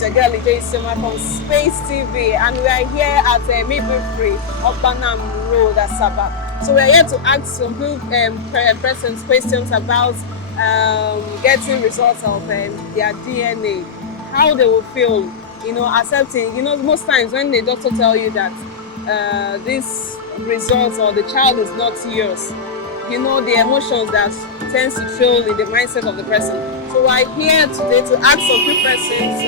it's your girl Ije Isoma from Space TV, and we are here at Midwifery of Banam Road, Asaba. So we are here to ask some persons questions about getting results of their DNA, how they will feel, accepting. Most times when the doctor tell you that this result or the child is not yours, the emotions that tends to feel in the mindset of the person. So we're here today to ask some few persons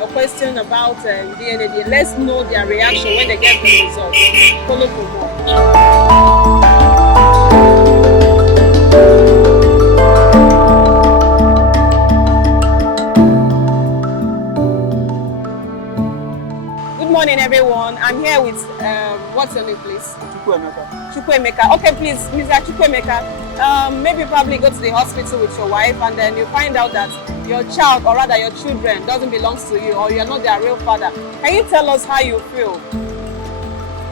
a question about DNA. Let's know their reaction when they get the results. Follow for more. Good morning, everyone. I'm here with, what's your name, please? Chukwuemeka. Okay, please, Mr. Chukwuemeka, maybe probably go to the hospital with your wife and then you find out that your child, or rather your children, doesn't belong to you, or you're not their real father. Can you tell us how you feel?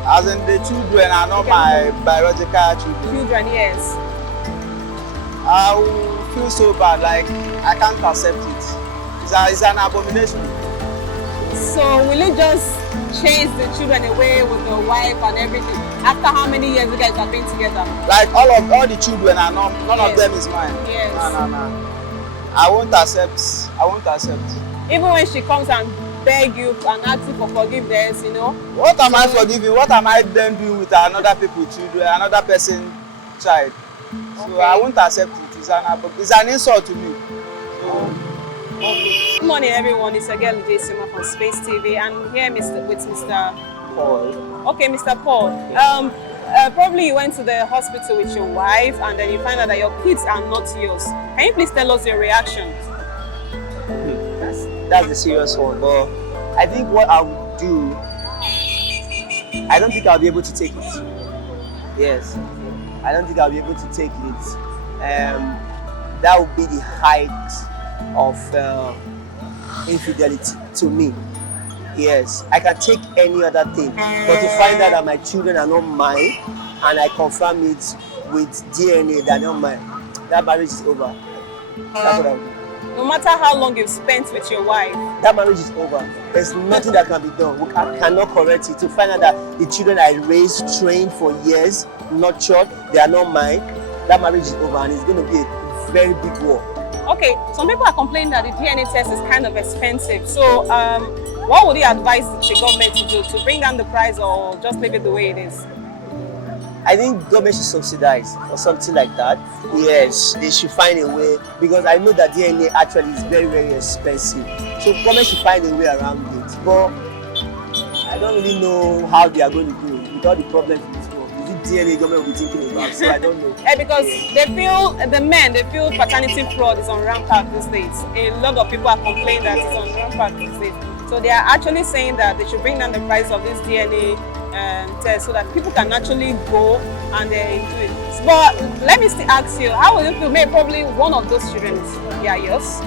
As in the children are not my biological children. Children, yes. I will feel so bad, like I can't accept it. It's an abomination. So will you just chase the children away with your wife and everything? After how many years you guys have been together? Like all the children are not, none of them is mine. Yes. No. I won't accept. Even when she comes and beg you and ask you for forgiveness, What am I forgiving? What am I then doing with another people's children, another person's child? So I won't accept it. It's an insult to me. Good morning, everyone. It's your girl Ije Isoma from Space TV, and I'm here with Mr. Paul. Okay, Mr. Paul. Probably you went to the hospital with your wife, and then you find out that your kids are not yours. Can you please tell us your reaction? That's the serious one. But I think what I would do, I don't think I'll be able to take it. Yes, I don't think I'll be able to take it. That would be the height of infidelity to me. Yes, I can take any other thing, but to find out that my children are not mine and I confirm it with DNA they're not mine, that marriage is over. That's what I would do. No matter how long you've spent with your wife, that marriage is over. There's nothing that can be done. I cannot correct it. To find out that the children I raised, trained for years, nurtured, they are not mine, that marriage is over, and it's going to be a very big war. Okay, some people are complaining that the DNA test is kind of expensive. So, what would you advise the government to do? To bring down the price or just leave it the way it is? I think government should subsidize or something like that. Yes, they should find a way, because I know that DNA actually is very, very expensive. So government should find a way around it. But I don't really know how they are going to do it with all the problems in this world. Is it DNA government will be thinking about? So I don't know. Because they feel paternity fraud is on rampant these days. A lot of people are complaining that it's on rampant these days. So they are actually saying that they should bring down the price of this DNA test so that people can actually go and do it. But let me still ask you, how will you feel? Maybe probably one of those children they are yours.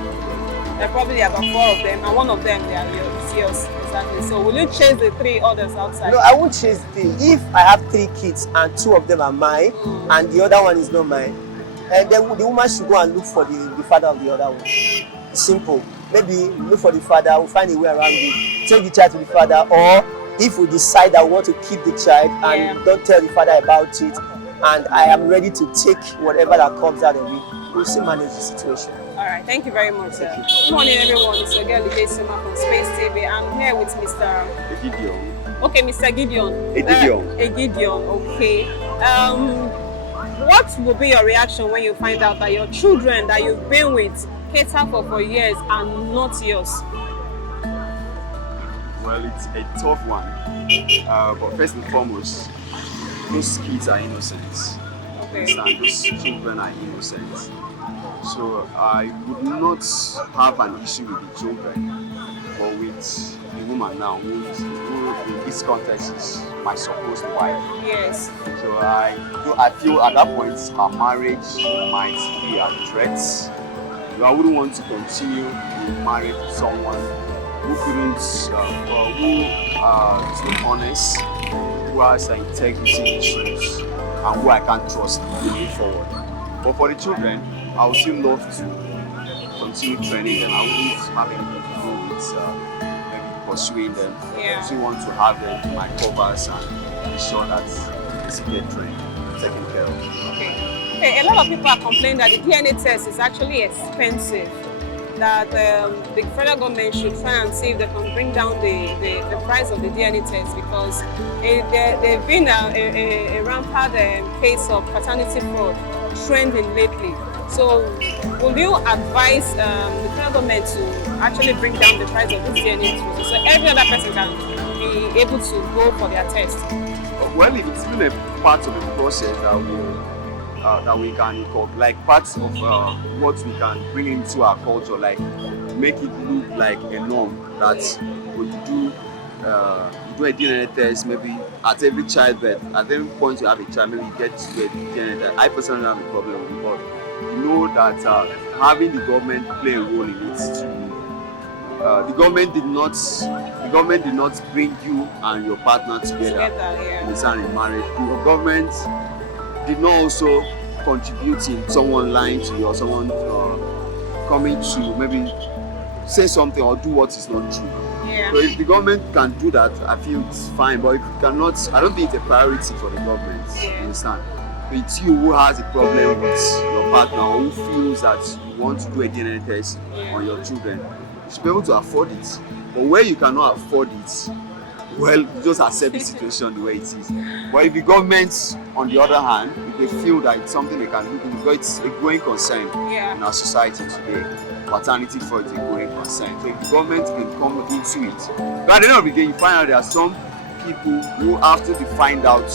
There probably about 4 of them, and one of them they are yours. Exactly. So will you chase the 3 others outside? No, I won't chase the 3. If I have 3 kids and 2 of them are mine and the other one is not mine, and then the woman should go and look for the father of the other one. It's simple. Maybe look for the father, we'll find a way around it. Take the child to the father, or if we decide that we want to keep the child and don't tell the father about it, and I am ready to take whatever that comes out of it, we'll still manage the situation. All right, thank you very much, sir. Good morning, everyone. It's your girl Ije Isoma from Space TV. I'm here with Mr. Gideon. Okay, Mr. Gideon. Gideon. Okay. What will be your reaction when you find out that your children that you've been with, catered for years, are not yours? Well, it's a tough one. But first and foremost, those kids are innocent. Okay. And those children are innocent. So I would not have an issue with the children, but with the woman now, who in this context is my supposed wife. Yes. So I feel at that point her marriage might be a threat. I wouldn't want to continue being married to someone who couldn't, who is not honest, who has integrity issues, and who I can't trust moving forward. But for the children, I would still love to continue training them. I wouldn't have anything to do with maybe pursuing them. Yeah. I still want to have them in my covers and be sure that they still get trained, taken care of. Okay. Okay, a lot of people are complaining that the DNA test is actually expensive. That the federal government should try and see if they can bring down the price of the DNA test, because there's been a rampant case of paternity fraud trending lately. So would you advise the federal government to actually bring down the price of this DNA test so every other person can be able to go for their test? Well, it's been a part of the process that we can incorporate, like parts of what we can bring into our culture, like make it look like a norm that we do a DNA test maybe at every childbirth. At every point you have a child, maybe you get to a DNA test. I personally don't have a problem with it, but you know that having the government play a role in it too. The government did not bring you and your partner together Yeah. in the marriage. The government did not also contribute in someone lying to you or someone coming to maybe say something or do what is not true. Yeah. So if the government can do that, I feel it's fine. But if it cannot, I don't think it's a priority for the government. Yeah. You understand? It's you who has a problem with your partner or who feels that you want to do a DNA test on your children. You should be able to afford it. But where you cannot afford it, well, you just accept the situation the way it is. But if the government, on the other hand, if they feel that it's something they can look into, because it's a growing concern in our society today, paternity fraud is a growing concern. So if the government can come into it, but at the end of the day, you find out there are some people who, after they find out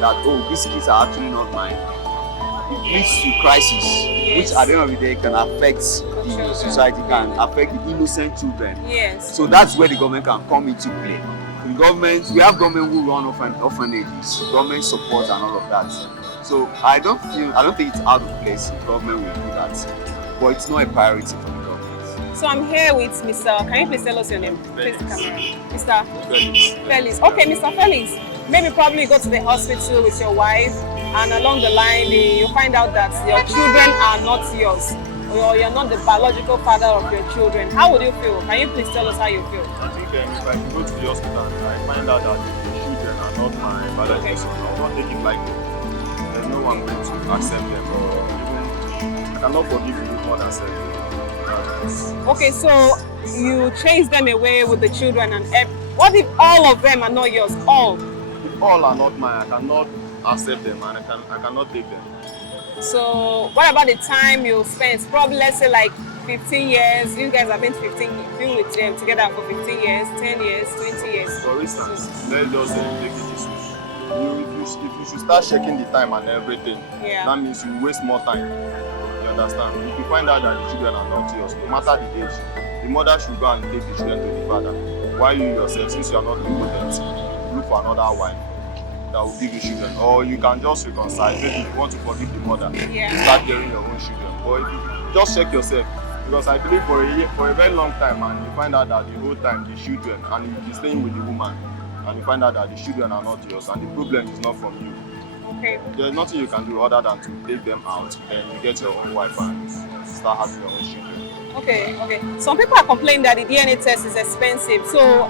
that, oh, these kids are actually not mine, it leads to crisis, which at the end of the day can affect the society, can affect the innocent children. Yes. So that's where the government can come into play. The government, we have government who run orphanages, government support and all of that. So I don't think it's out of place if government will do that. But it's not a priority for the government. So I'm here with Mr. Can you please tell us your name? Face the camera. Mr. Felix. Felix. Okay, Mr. Felix. Maybe probably go to the hospital with your wife, and along the line you find out that your children are not yours, or you're not the biological father of your children. How would you feel? Can you please tell us how you feel? I think if I go to the hospital and I find out that the children are not my biological son, I will not take it lightly. There's no one going to accept them, or even I cannot forgive you more than 7 years. Okay, so you chase them away with the children, and what if all of them are not yours? All. If all are not mine, I cannot accept them and I cannot take them. So what about the time you spent? Probably, let's say, like 15 years. You guys have been been with them together for 15 years, 10 years, 20 years. For instance, let's just take it this way. If you should start checking the time and everything, that means you waste more time. You understand? If you find out that the children are not yours, no matter the age, the mother should go and take the children to the father. While you yourself, since you are not impotent, look for another wife that will give you children. Or you can just reconcile. Maybe if you want to forgive the mother, start getting your own children. But if you just check yourself, because I believe for a very long time, and you find out that the whole time the children, and you'll be staying with the woman, and you find out that the children are not yours, and the problem is not from you. Okay. There's nothing you can do other than to take them out, then you get your own wife and start having your own children. Okay. Some people are complaining that the DNA test is expensive. So,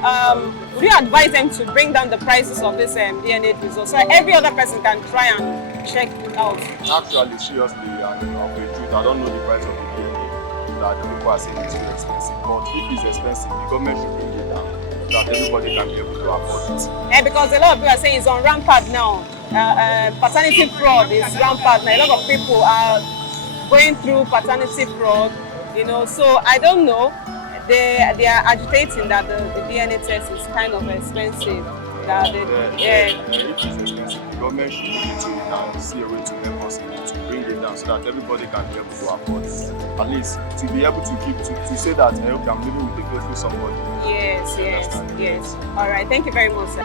would you advise them to bring down the prices of this DNA results so every other person can try and check it out? Actually, seriously, and of the truth, I don't know the price of the DNA that the people are saying is too expensive. But if it's expensive, the government should bring it down so that everybody can be able to afford it. Because a lot of people are saying it's on rampant now. Paternity fraud is rampant now. A lot of people are going through paternity fraud. So I don't know. They are agitating that the DNA test is kind of expensive. That if it's expensive, the government should look into it and see a way to help us to bring it down so that everybody can be able to afford it. At least to be able to keep to say that okay, I'm living with a faithful somebody. Yes. All right. Thank you very much, sir.